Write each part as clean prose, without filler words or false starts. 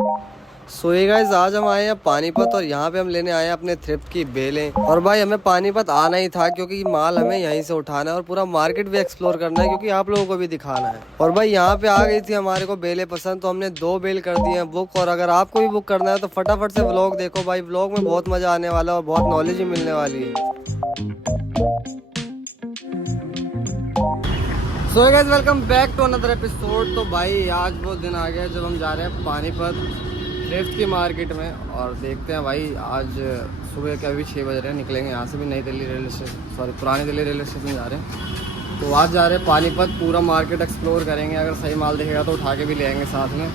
सो ये गाइस आज हम आए हैं पानीपत और यहाँ पे हम लेने आए हैं अपने थ्रिफ्ट की बेलें। और भाई हमें पानीपत आना ही था क्योंकि माल हमें यहीं से उठाना है और पूरा मार्केट भी एक्सप्लोर करना है क्योंकि आप लोगों को भी दिखाना है। और भाई यहाँ पे आ गई थी हमारे को बेलें पसंद, तो हमने 2 बेल कर दिए हैं बुक। और अगर आपको भी बुक करना है तो फटाफट से व्लॉग देखो भाई, व्लॉग में बहुत मजा आने वाला है और बहुत नॉलेज भी मिलने वाली है। So guys welcome back to another episode. तो भाई आज वो दिन आ गया जब हम जा रहे हैं पानीपत थ्रिफ्ट की मार्केट में और देखते हैं भाई। आज सुबह के अभी 6 बज रहे हैं, निकलेंगे यहाँ से भी नई दिल्ली रेलवे स्टेशन, सॉरी पुरानी दिल्ली रेलवे स्टेशन जा रहे हैं। तो आज जा रहे हैं पानीपत, पूरा मार्केट एक्सप्लोर करेंगे। अगर सही माल दिखेगा तो उठा के भी ले आएंगे साथ में।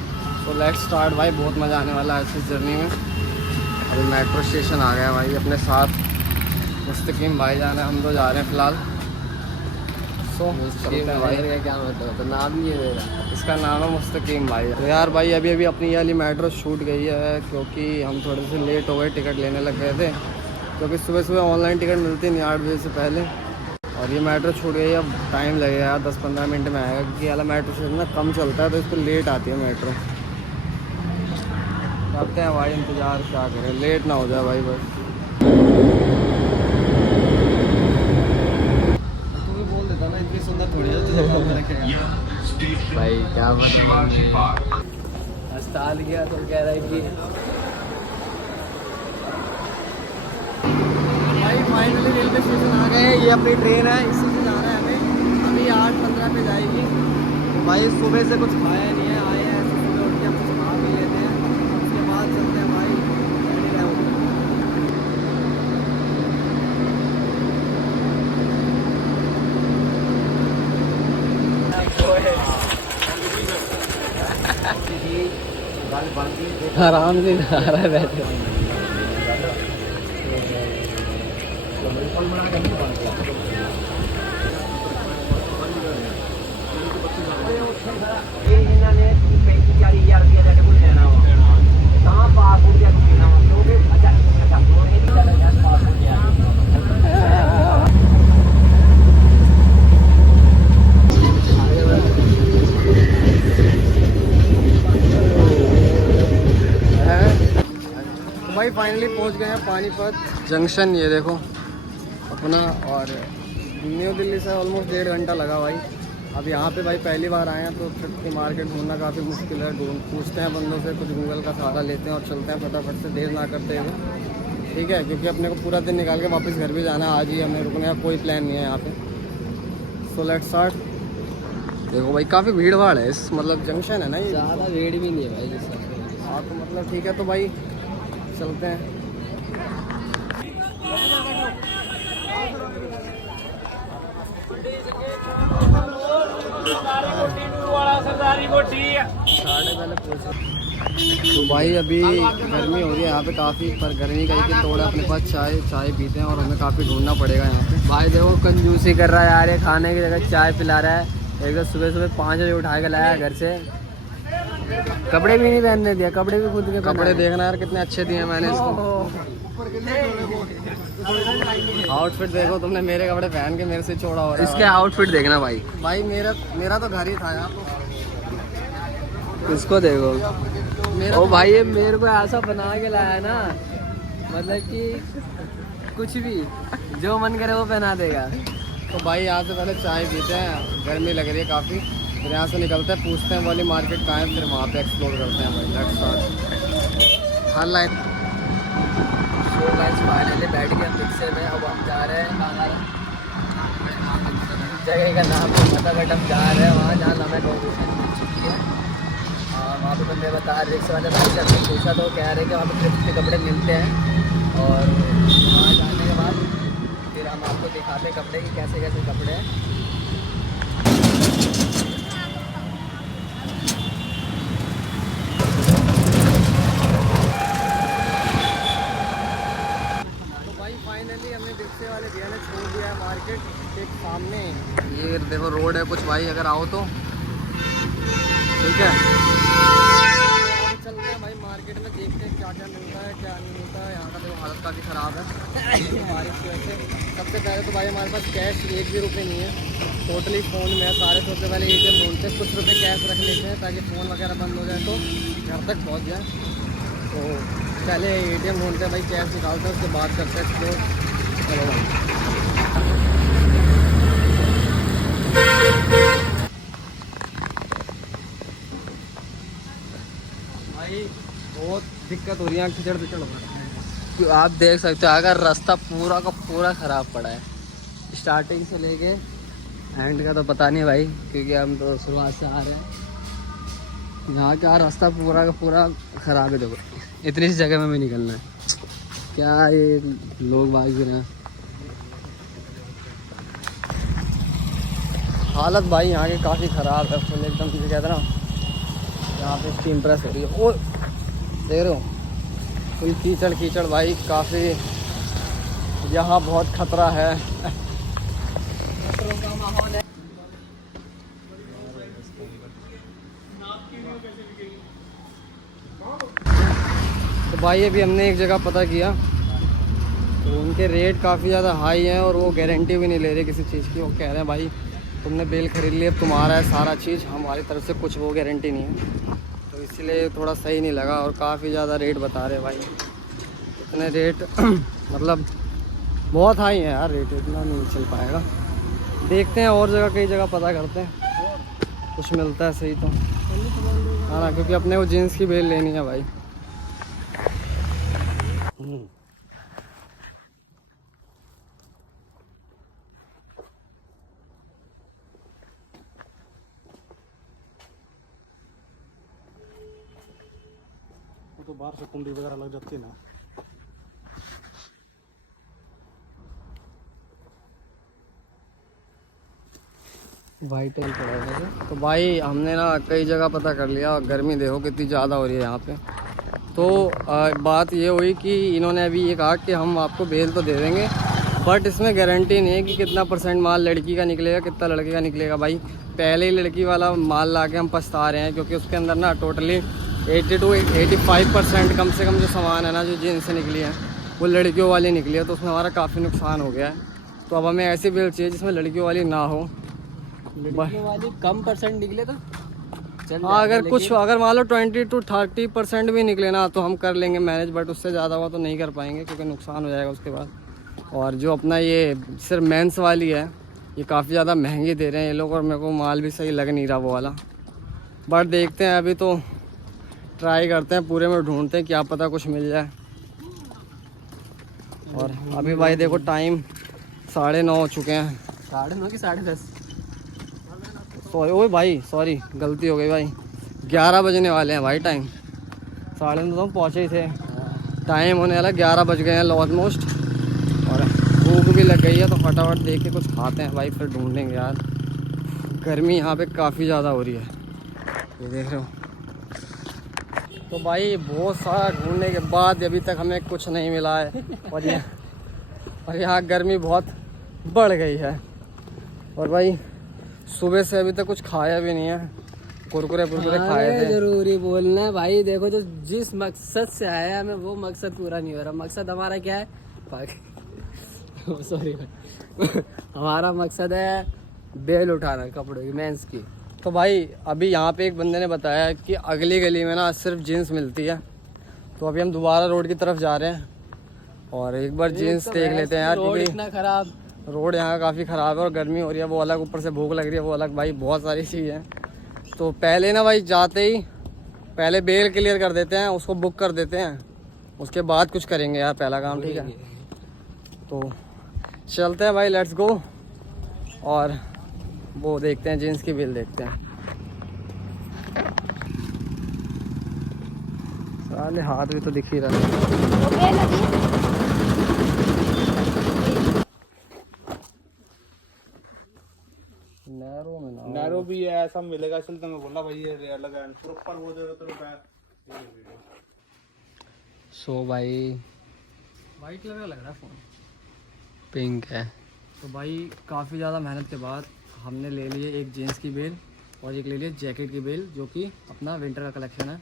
तो लेट्स स्टार्ट भाई, बहुत मज़ा आने वाला है इस जर्नी में। अभी मेट्रो स्टेशन आ गया भाई, अपने साथ मुस्तकीम भाई जाना है, हम तो जा रहे हैं फ़िलहाल। भाई का क्या मतलब, तो नाम नहीं है मेरा, इसका नाम है मुस्तकीम भाई। तो यार भाई अभी अभी अपनी ये वाली मेट्रो छूट गई है क्योंकि हम थोड़े से लेट हो गए, टिकट लेने लग गए थे क्योंकि सुबह सुबह ऑनलाइन टिकट मिलती नहीं 8 बजे से पहले। और ये मेट्रो छूट गई है, अब टाइम लगेगा यार, 10-15 मिनट में आएगा क्योंकि वाला मेट्रो स्टेशन ना कम चलता है तो इस पर लेट आती है मेट्रो। करते हैं भाई इंतज़ार, क्या करें, लेट ना हो जाए भाई बस। सुंदर थोड़ी है भाई, क्या अस्पताल गया तो कह रहा है कि भाई फाइनली रेलवे स्टेशन आ गए हैं। ये अपनी ट्रेन है, इसी से जाना है हमें। अभी 8:15 पे जाएगी। तो भाई सुबह से कुछ खाया नहीं है, आए हैं ऐसे सुबह उठ के हम कुछ खा भी लेते हैं, उसके बाद चलते हैं भाई। आराम से नहा रहा है बैठे। भाई फाइनली पहुंच गए हैं पानीपत जंक्शन, ये देखो अपना। और न्यू दिल्ली से ऑलमोस्ट 1.5 घंटा लगा भाई। अब यहाँ पे भाई पहली बार आए हैं तो थ्रिफ्ट की मार्केट ढूंढना काफ़ी मुश्किल है। पूछते हैं बंदों से, कुछ गूगल का सहारा लेते हैं और चलते हैं फटाफट से, देर ना करते हुए, ठीक है, क्योंकि अपने को पूरा दिन निकाल के वापस घर भी जाना है। आज ही हमें रुकने का कोई प्लान नहीं है यहाँ पे। So let's start. देखो भाई काफ़ी भीड़ भाड़ है इस, मतलब जंक्शन है ना ये, ज़्यादा भीड़ भी नहीं है भाई। हाँ तो मतलब ठीक है, तो भाई चलते हैं। तो भाई अभी गर्मी हो रही है यहाँ पे काफ़ी, पर गर्मी का ही थोड़ा अपने पास चाय पीते हैं और हमें काफ़ी ढूंढना पड़ेगा यहाँ पे। भाई देखो कंजूसी कर रहा है यार, ये खाने की जगह चाय पिला रहा है। एक तो सुबह 5 बजे उठा के लाया घर से, कपड़े भी नहीं पहनने दिया, कपड़े भी खुद के कपड़े देखना यार कितने अच्छे दिए मैंने इसको। आउटफिट देखो तुमने, मेरे कपड़े पहन के मेरे से छोड़ा हो रहा है। इसके आउटफिट देखना भाई, मेरा तो घर ही था यहाँ। इसको देखो ओ भाई, ये मेरे को ऐसा बना के लाया ना, मतलब कि कुछ भी जो मन करे वो पहना देगा। तो भाई यहाँ से पहले चाय पीते हैं, गर्मी लग रही है काफ़ी, फिर यहाँ से निकलते हैं, पूछते हैं वाली मार्केट कहाँ है, फिर वहाँ पे एक्सप्लोर करते हैं भाई। Let's start. Her line finally बैठ गए रिक्शे में। अब हम जा रहे हैं जगह का नाम नहीं पता, बट हम जा रहे हैं वहाँ जहाँ हमें लोकेशन मिल चुकी है। और वहाँ पे बंदे बता रहे, रिक्शे वाले भाई से हमने पूछा तो कह रहे हैं कि वहाँ पे थ्रिफ्ट के कपड़े मिलते हैं। और वहाँ जाने के बाद फिर हम आपको दिखाते हैं कपड़े की कैसे कैसे कपड़े हैं। फाइनली हमने रिक्शे वाले भैया ने छोड़ दिया है मार्केट एक सामने, ये देखो रोड है कुछ भाई, अगर आओ तो ठीक है। अब चलते हैं भाई मार्केट में, देखते हैं क्या क्या मिलता है क्या नहीं मिलता है। यहाँ का देखो हालत काफ़ी ख़राब है बारिश की वजह से। सबसे पहले तो भाई हमारे पास कैश 1 भी रुपये नहीं है, टोटली फ़ोन में है सारे। सबसे पहले ATM ढूंढते हैं, कुछ रुपये कैश रख लेते हैं ताकि फ़ोन वगैरह बंद हो जाए तो घर तक पहुँच गए। तो पहले ATM ढूंढते हैं भाई, कैश निकालते हैं, उसके बाद करते हैं एक्सप्लोर। चलो भाई बहुत दिक्कत हो रही है, कीचड़ पिचड़ हो रहा है। आप देख सकते हो अगर रास्ता पूरा का पूरा ख़राब पड़ा है, स्टार्टिंग से लेके एंड का तो पता नहीं भाई, क्योंकि हम तो शुरुआत से आ रहे हैं। यहाँ का रास्ता पूरा का पूरा ख़राब है। देखो इतनी सी जगह में भी निकलना है, क्या ये लोग बाग भी रहे हैं। हालत भाई यहाँ की काफ़ी ख़राब है, फुल एकदम तुझे कहते ना, यहाँ पे स्टीम प्रेस हो रही है। ओ देख रहे हो, फुल कीचड़ कीचड़ भाई, काफ़ी यहाँ बहुत खतरा है। खतरों का माहौल है। तो भाई अभी हमने एक जगह पता किया, तो उनके रेट काफ़ी ज़्यादा हाई हैं और वो गारंटी भी नहीं ले रहे किसी चीज़ की। वो कह रहे हैं भाई तुमने बेल खरीद ली, अब तुम्हारा है सारा चीज़, हमारी तरफ से कुछ वो गारंटी नहीं है। तो इसलिए थोड़ा सही नहीं लगा और काफ़ी ज़्यादा रेट बता रहे भाई। इतने रेट मतलब बहुत हाई है यार, रेट इतना नहीं चल पाएगा। देखते हैं और जगह, कई जगह पता करते हैं, कुछ मिलता है सही तो, हाँ ना, क्योंकि अपने को जीन्स की बेल लेनी है भाई। तो बाहर से कुंडी वगैरह लग जाती है ना। वाइट टेल पड़ा है। तो भाई हमने ना कई जगह पता कर लिया, गर्मी देखो कितनी ज़्यादा हो रही है यहाँ पे। तो बात ये हुई कि इन्होंने अभी ये कहा कि हम आपको बेल तो दे देंगे, बट इसमें गारंटी नहीं है कि कितना % माल लड़की का निकलेगा, कितना लड़के का निकलेगा। भाई पहले ही लड़की वाला माल ला के हम पछता रहे हैं, क्योंकि उसके अंदर ना टोटली 80 to 85% कम से कम जो सामान है ना, जो जीन्स से निकली है, वो लड़कियों वाली निकली है। तो उसमें हमारा काफ़ी नुकसान हो गया है। तो अब हमें ऐसी बेल चाहिए जिसमें लड़कियों वाली ना हो, लड़कियों वाली कम % निकले तो चल। हाँ अगर कुछ, अगर मान लो 20 to 30% भी निकले ना तो हम कर लेंगे मैनेज, बट उससे ज़्यादा हुआ तो नहीं कर पाएंगे, क्योंकि नुकसान हो जाएगा उसके बाद। और जो अपना ये सिर्फ मेंस वाली है, ये काफ़ी ज़्यादा महंगी दे रहे हैं ये लोग, और मेरे को माल भी सही लग नहीं रहा वो वाला। बट देखते हैं, अभी तो ट्राई करते हैं, पूरे में ढूंढते हैं, क्या पता कुछ मिल जाए। और अभी भाई देखो टाइम 9:30 हो चुके हैं। 9:30 कि 10:30? सॉरी ओए भाई, सॉरी गलती हो गई भाई, 11 बजने वाले हैं भाई। टाइम 9:30 तो हम पहुँचे ही थे, टाइम होने वाला 11 बज गए हैं ऑलमोस्ट। और भूख भी लग गई है, तो फटाफट देख के कुछ खाते हैं भाई, फिर ढूंढेंगे यार। गर्मी यहाँ पे काफ़ी ज़्यादा हो रही है, ये देख रहे हो। तो भाई बहुत सारा ढूंढने के बाद अभी तक हमें कुछ नहीं मिला है, और यहाँ गर्मी बहुत बढ़ गई है। और भाई सुबह से अभी तक कुछ खाया भी नहीं है, कुरकुरे खाए थे। जरूरी बोलना है भाई, देखो जो जिस मकसद से आया हमें वो मकसद पूरा नहीं हो रहा। मकसद हमारा क्या है? सॉरी भाई हमारा मकसद है बेल उठाना कपड़ों की, मेंस की। तो भाई अभी यहाँ पे एक बंदे ने बताया कि अगली गली में ना सिर्फ जीन्स मिलती है। तो अभी हम दोबारा रोड की तरफ जा रहे हैं और एक बार जीन्स देख लेते हैं यार, रोड इतना खराब, रोड यहाँ काफ़ी ख़राब है और गर्मी हो रही है वो अलग, ऊपर से भूख लग रही है वो अलग। भाई बहुत सारी चीज़ है। तो पहले ना भाई जाते ही पहले बेल क्लियर कर देते हैं, उसको बुक कर देते हैं, उसके बाद कुछ करेंगे यार, पहला काम। ठीक है, तो चलते हैं भाई, लेट्स गो। और वो देखते हैं, जीन्स की बिल देखते हैं। साले हाथ भी तो दिख ही रहा है। नैरो में ना, नैरो भी है, ऐसा मिलेगा, इसलिए तो मैं बोला भाई ये अलग है, प्रॉपर वो दे तो सो भाई वाइट कलर का लग रहा है फ़ोन, पिंक है। तो भाई काफ़ी ज़्यादा मेहनत के बाद हमने ले लिए एक जीन्स की बेल और एक ले लिया जैकेट की बेल, जो कि अपना विंटर का कलेक्शन है।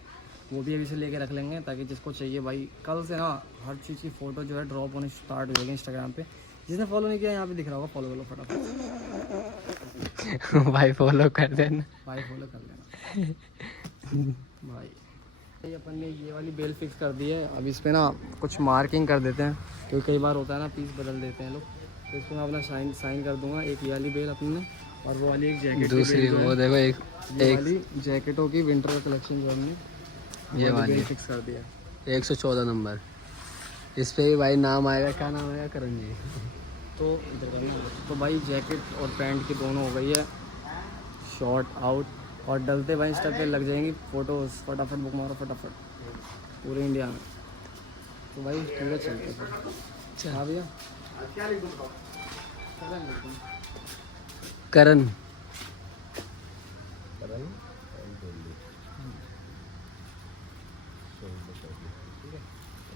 वो भी अभी से लेके रख लेंगे, ताकि जिसको चाहिए भाई, कल से ना हर चीज़ की फ़ोटो जो है ड्रॉप होने स्टार्ट हो जाएगी इंस्टाग्राम पे। जिसने फॉलो नहीं किया यहाँ पे दिख रहा होगा, फॉलो कर लो फटाफट। भाई फॉलो कर देना, भाई फॉलो कर लेना भाई। ये अपन ने ये वाली बेल फिक्स कर दी है। अब इस पे ना कुछ मार्किंग कर देते हैं, क्योंकि कई बार होता है ना पीस बदल देते हैं लोग। तो इसको मैं अपना साइन कर दूंगा। एक ये वाली बेल अपने ने, और वो वाली एक जैकेट दूसरी वो देखो एक वाली जैकेटों की विंटर कलेक्शन जो हमने ये वाली फिक्स कर दिया। 114 नंबर। इस पे भी भाई नाम आएगा, क्या नाम आएगा? करण जी। तो इधर करना। तो भाई जैकेट और पैंट की दोनों हो गई है शॉर्ट आउट, और डलते भाई इंस्टा पे लग जाएंगी फ़ोटोज़। फटाफट बुक मारो फटाफट पूरे इंडिया में। तो भाई पूरा चलते हैं। हाँ भैया करण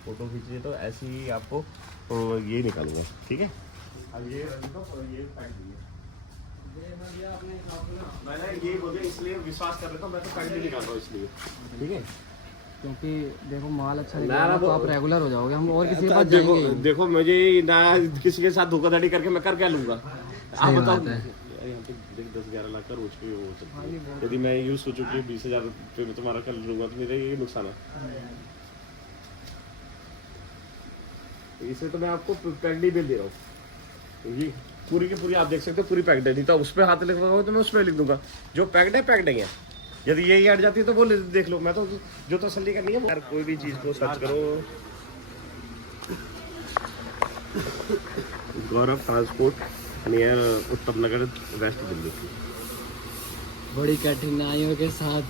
फोटो खींचिए तो ऐसे ही आपको ये निकालूंगा, ठीक है। अब ये मैंने ये बोले इसलिए विश्वास कर लेता हूँ, मैं तो पैंट ही निकाल रहा हूँ इसलिए, ठीक है। क्योंकि देखो माल अच्छा निकला तो आप रेगुलर हो जाओगे, हम और किसी के पास देखो जाएंगे ही। देखो मुझे ना किसी के साथ धोखाधड़ी करके मैं कर क्या लूंगा, आप बताओ। यहाँ पे 10-11 लाख का रोज की वो सकती है। यदि मैं यूँ सोचूं कि 20,000 रुपये में तुम्हारा कर लूंगा तो मेरा ये नुकसान है। इसे तो मैं आपको पैक्ड ही बिल दे रहा हूँ, तो ये पूरी की पूरी आप देख सकते हो पूरी पैक्ड है। नहीं तो उस पर हाथ लिख रहा तो मैं उस पर लिख दूंगा जो पैक्ड है पैक्ड है। यदि यही हट जाती है तो वो देख लो। मैं तो जो तसल्ली करनी है यार, कोई भी चीज़ को सर्च करो गौरव ट्रांसपोर्ट नियर उत्तम नगर वेस्ट दिल्ली। बड़ी कठिनाइयों के साथ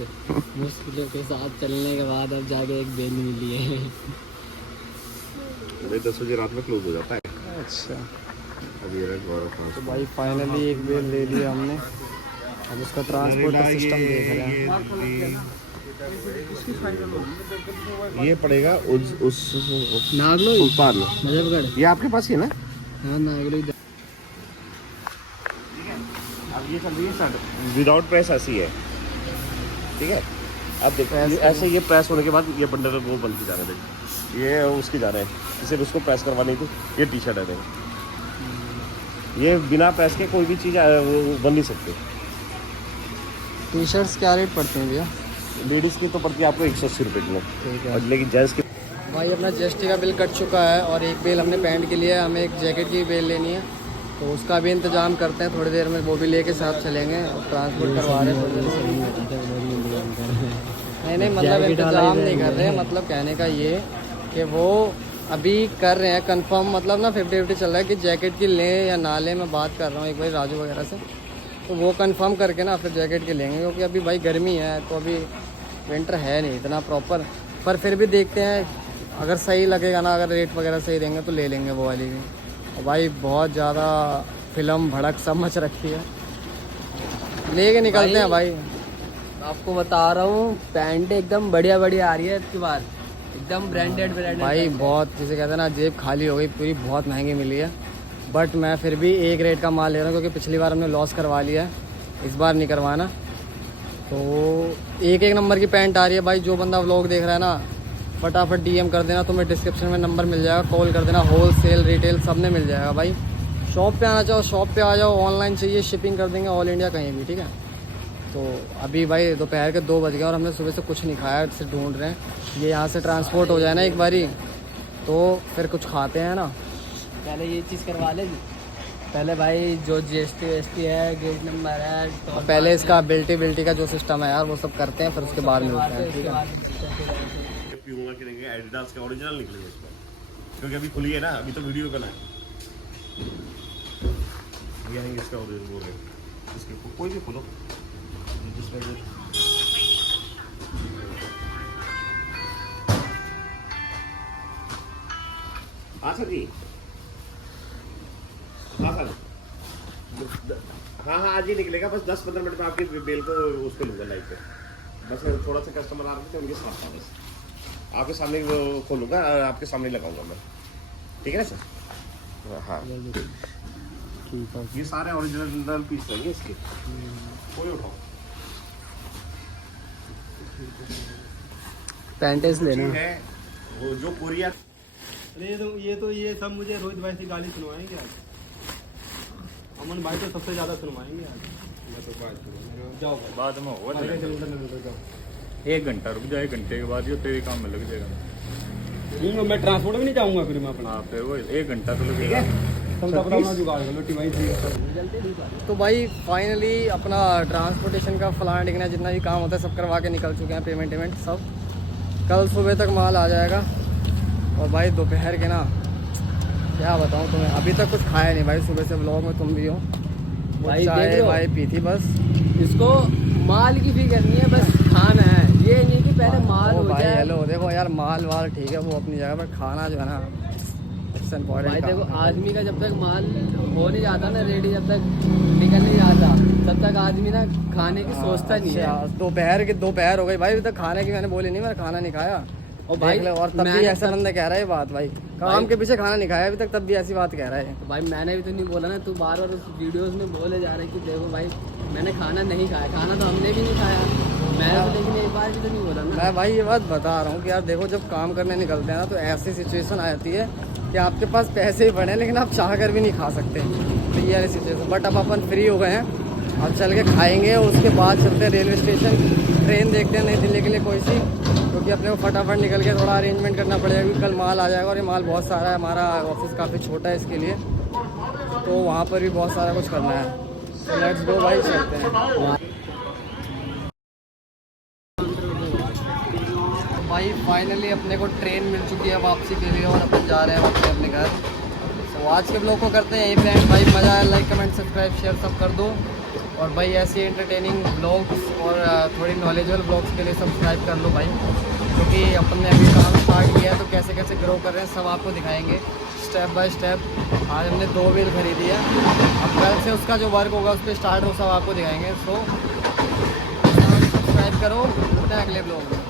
मुश्किलों के साथ चलने के बाद अब जाके एक बेल मिली है। 10 बजे रात में क्लोज हो जाता है। अच्छा अब ये रहा गौरव तो ट्रांसपोर्ट। भाई फाइनली एक बेल ले लिया हमने। अब उसका ट्रांसपोर्ट का सिस्टम देख रहे हैं। ये पड़ेगा उस नागलो पार में। नजफगढ़। ये आपके पास ही है ना? हाँ नागलो। अब ये चल रही है शर्ट विदाउट प्रेस ऐसी है, ठीक है। अब देखो ऐसे ये प्रेस होने के बाद ये बंडल वो बन के जा रहे हैं, देखो ये उसके जा रहे हैं। सिर्फ उसको प्रेस करवानी थी। ये टी शर्ट है देखो, ये बिना प्रेस के कोई भी चीज़ बन नहीं सकती। टी शर्ट्स क्या रेट पड़ते हैं भैया? लेडीज़ की तो पड़ती है आपको 180 रुपये किलो, ठीक है। और लेकिन जेंट्स की भाई अपना जीएसटी का बिल कट चुका है, और एक बेल हमने पैंट के लिए, हमें एक जैकेट की बेल लेनी है, तो उसका भी इंतजाम करते हैं थोड़ी देर में। वो भी लेके साथ चलेंगे और ट्रांसपोर्ट करवा रहे हैं। नहीं मतलब इंतजाम नहीं कर रहे, मतलब कहने का ये कि वो अभी कर रहे हैं कंफर्म, मतलब ना 50-50 चल रहा है कि जैकेट की लें या ना लें। मैं बात कर रहा हूँ एक बार राजू वगैरह से, तो वो कंफर्म करके ना फिर जैकेट की लेंगे, क्योंकि अभी भाई गर्मी है तो अभी विंटर है नहीं इतना प्रॉपर। पर फिर भी देखते हैं, अगर सही लगेगा ना, अगर रेट वगैरह सही देंगे तो ले लेंगे वो वाली भी। और भाई बहुत ज़्यादा फिल्म भड़क सब मच रखी है, लेके निकलते हैं भाई। आपको बता रहा हूँ पैंट एकदम बढ़िया बढ़िया आ रही है इसके बाद, एकदम ब्रांडेड भाई बहुत, जिसे कहते हैं ना जेब खाली हो गई पूरी, बहुत महंगी मिली है। बट मैं फिर भी एक रेट का माल ले रहा हूँ, क्योंकि पिछली बार हमने लॉस करवा लिया है, इस बार नहीं करवाना। तो एक नंबर की पैंट आ रही है भाई। जो बंदा व्लॉग देख रहा है ना, फटाफट डीएम कर देना, तुम्हें डिस्क्रिप्शन में नंबर मिल जाएगा, कॉल कर देना। होल सेल रिटेल सब में मिल जाएगा भाई। शॉप पे आना चाहो शॉप पे आ जाओ, ऑनलाइन चाहिए शिपिंग कर देंगे ऑल इंडिया कहीं भी, ठीक है। तो अभी भाई दोपहर के 2 बज गए और हमने सुबह से कुछ नहीं खाया, सिर्फ ढूंढ रहे हैं। ये यहाँ से ट्रांसपोर्ट हो जाए ना एक बारी, तो फिर कुछ खाते हैं ना। पहले ये चीज़ करवा लेगी, पहले भाई जो जीएसटी है, गेट नंबर है, तो पहले इसका बिल्टी का जो सिस्टम है यार वो सब करते हैं, फिर उसके बाद मिलते हैं, ठीक है। प्यूमा के लेंगे, एडिडास के ओरिजिनल निकलेंगे इसमें, क्योंकि अभी खुली है ना, अभी तो वीडियो बना है। ये आएंगे इसका ओरिजिनल बोल रहे हैं, इसके कोई भी खोलो जिसमें सर जी, हाँ सर, हाँ आज ही निकलेगा। बस 10-15 मिनट में आपकी बेल को उस पर लूँगा लाइव पे। बस थोड़ा सा कस्टमर आ रहे थे, उनके साथ था, बस आपके सामने वो खोलूँगा, आपके सामने लगाऊंगा मैं, ठीक है ना सर? हाँ ठीक है। ये सारे ओरिजिनल पीस रहेंगे इसके, कोई उठाओ। पैंटेस लेना है वो जो कोरिया। ये सब मुझे रोहित भाई से गाली सुनवाएंगे आज। अमन भाई तो सबसे ज्यादा सुनवाएंगे आज। मैं तो बात करूँ, जाओ बाद में होगा। जाओ। 1 घंटा रुक जाए, 1 घंटे के बाद जो तेरे काम में लग जाएगा। मैं ट्रांसपोर्ट भी नहीं चाहूँगा फिर मैं अपना। हाँ फिर वो 1 घंटा तो लगेगा। तुम तो अपना जुगाड़ कर लो, टिवाई थी। तो भाई फाइनली अपना ट्रांसपोर्टेशन का फलाना टिकना जितना भी काम होता है सब करवा के निकल चुके हैं, पेमेंट सब। कल सुबह तक माल आ जाएगा। और भाई दोपहर के ना क्या बताऊँ तुम्हें, अभी तक कुछ खाया नहीं भाई, सुबह से व्लॉग में तुम भी हो। भाई चाय देख लो। भाई पी थी बस। इसको माल की फिक्र नहीं है, बस खाना है। ये नहीं कि पहले माल ओ हो भाई जाए। हेलो देखो यार, माल वाल ठीक है वो अपनी जगह पर, खाना जो है ना इट्स इम्पोर्टेंट। भाई देखो आदमी का जब तक माल हो नहीं जाता ना रेडी, जब तक निकल नहीं जाता तब तक आदमी ना खाने की सोचता नहीं है। दोपहर हो गई भाई, अभी तक खाने की मैंने बोली नहीं, मैंने खाना नहीं खाया। और भाई और तब भी मैंने ऐसा बंदा कह रहा है ये बात भाई, काम के पीछे खाना नहीं खाया अभी तक, तब भी ऐसी बात कह रहा है। तो भाई मैंने भी तो नहीं बोला ना, तू बार बार उस वीडियोस में बोले जा रहा है कि देखो भाई मैंने खाना नहीं खाया। खाना तो हमने भी नहीं खाया, मैंने तो लेकिन एक बार भी तो नहीं बोला ना। मैं भाई ये बात बता रहा हूँ कि यार देखो जब काम करने निकलते हैं ना तो ऐसी सिचुएशन आ जाती है कि आपके पास पैसे ही पड़े हैं लेकिन आप चाह कर भी नहीं खा सकते, तो ये वाली सिचुएशन। बट अब अपन फ्री हो गए हैं, अब चल के खाएंगे और उसके बाद चलते हैं रेलवे स्टेशन, ट्रेन देखते हैं नई दिल्ली के लिए कोई सी, क्योंकि अपने को फटाफट निकल के थोड़ा अरेंजमेंट करना पड़ेगा क्योंकि कल माल आ जाएगा और ये माल बहुत सारा है। हमारा ऑफिस काफ़ी छोटा है इसके लिए, तो वहाँ पर भी बहुत सारा कुछ करना है। तो लेट्स गो भाई, चलते हैं। भाई फाइनली अपने को ट्रेन मिल चुकी है वापसी के लिए और अपन जा रहे हैं वापस अपने घर। तो आज के ब्लॉग को करते हैं यहीं पे एंड। भाई मज़ा आया, लाइक कमेंट सब्सक्राइब शेयर सब कर दो। और भाई ऐसे एंटरटेनिंग ब्लॉग्स और थोड़ी नॉलेजेबल ब्लॉग्स के लिए सब्सक्राइब कर लो भाई, क्योंकि अपन ने अभी काम स्टार्ट किया है तो कैसे कैसे ग्रो कर रहे हैं सब आपको दिखाएंगे स्टेप बाय स्टेप। आज हमने 2 व्हील खरीदी है, अब कल से उसका जो वर्क होगा उस पर स्टार्ट हो सब आपको दिखाएंगे। सो सब्सक्राइब करो, मिलते हैं अगले ब्लॉग में।